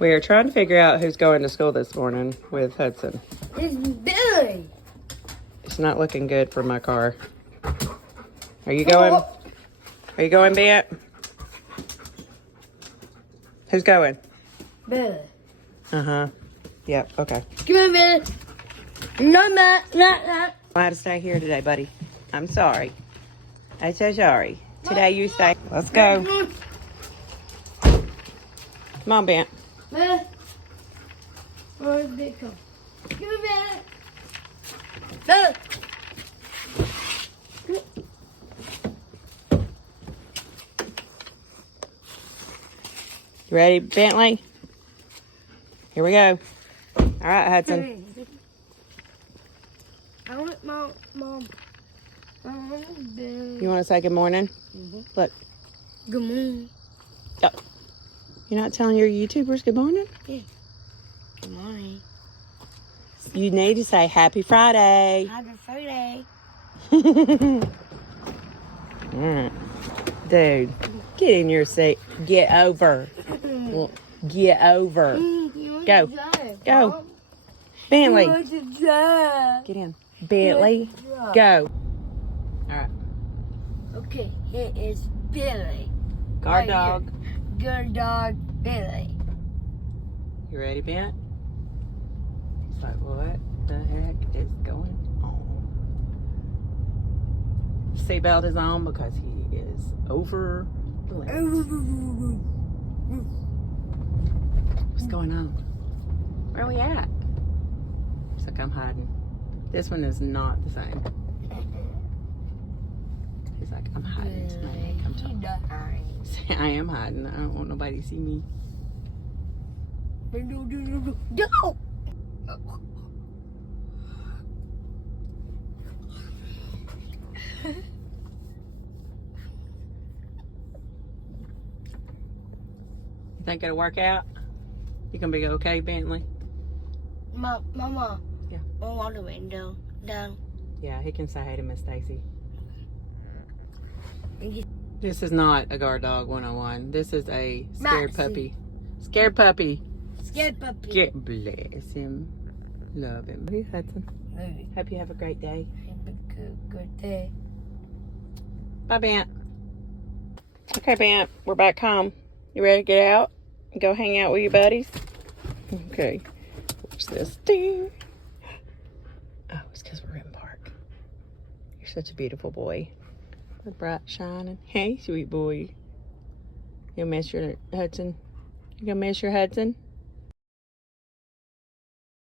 We are trying to figure out who's going to school this morning with Hudson. It's Billy. It's not looking good for my car. Are you going? Are you going, Bent? Who's going? Billy. Uh-huh. Yep, okay. Come on, Billy. No, Matt. I had to stay here today, buddy. I'm sorry. I'm so sorry. Today you stay. Let's go. Come on, Bent. Billy. Where's Big come? Come on, Billy. Billy. You ready, Bentley? Here we go. All right, Hudson. I want Mom. You want to say good morning? Mm-hmm. Look. Good morning. Oh. You're not telling your YouTubers good morning? Yeah. Good morning. You need to say happy Friday. Happy Friday. All right. Dude, get in your seat. Get over. Well, get over. Go. Go. Bentley. Get in. Bentley. Go. All right. Okay, here is Billy. Guard dog. Guard dog Billy. You ready, Bent? He's like, what the heck is going on? Seatbelt is on because he is over the limit. What's going on? Where are we at? It's like I'm hiding. This one is not the same. He's like, I'm hiding tonight. Come talk. I am hiding. I don't want nobody to see me. Go! You think it'll work out? You gonna be okay, Bentley? Mama. Yeah. I want the window down. Yeah, he can say hey to Miss Stacy. This is not a guard dog 101. This is a scared puppy. Scared puppy. Scared puppy. Get bless him. Love him. Hey, Hudson. Hope you have a great day. Have a good day. Bye, Bent. Okay, Bent. We're back home. You ready to get out and go hang out with your buddies? Okay. Watch this. Ding. Oh, it's because we're in park. You're such a beautiful boy. The bright shining. Hey, sweet boy. You'll miss your Hudson? You gonna miss your Hudson?